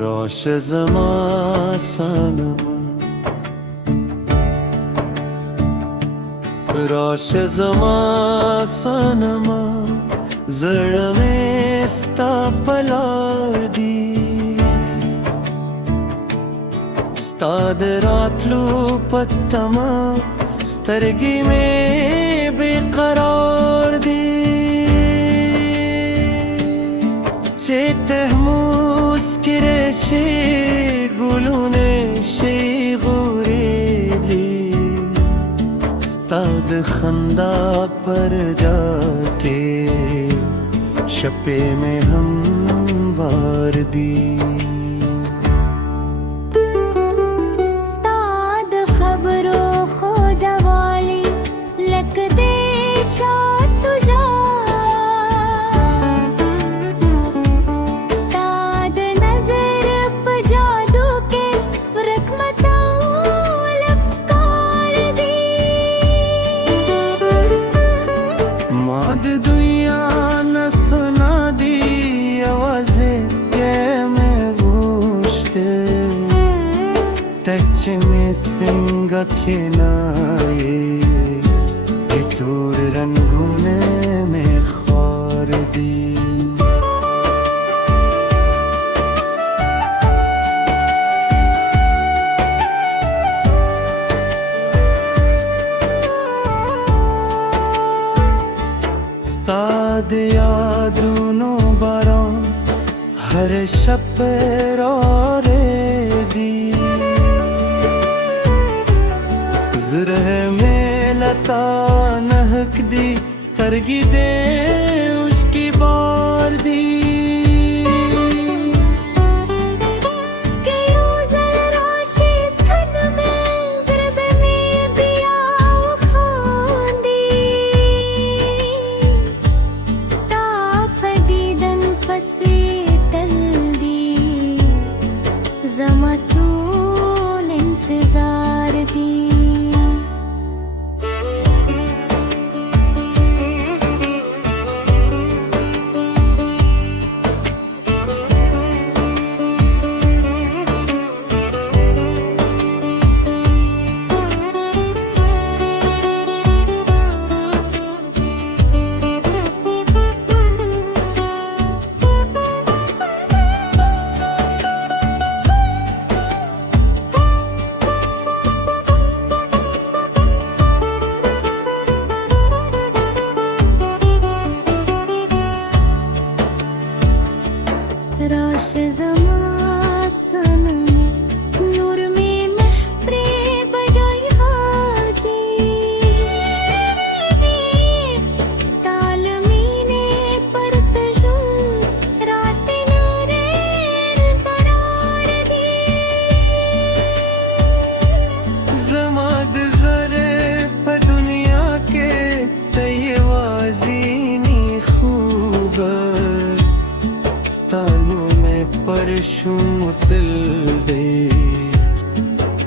रोश zamasanama रोश zamasanama zırmesta palardi staderatlu pattama stargi में बेकरार दी çete muskireşi gulune şey gureli stad खंदा पर जाके शपे में हम वार दी Singa kenaye ye tur rangune mein khar di stad yadruno baron har shab rore di zırh में लता नहक दी स्तरगी दे उसकी बार दी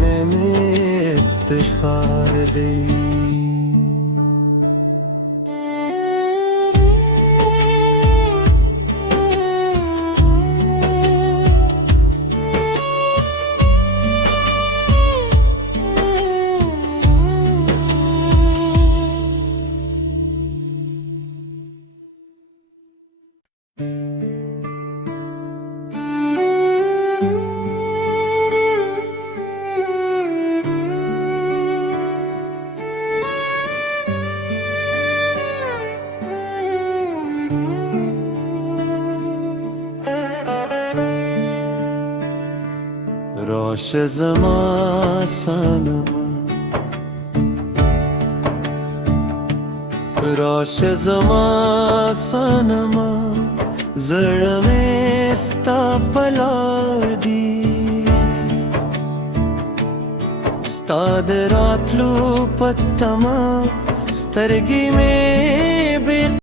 में इफ्तिखार दे रोश zamasanama रोश zamasanama zırmesta palardi staderatlu pattama stargi में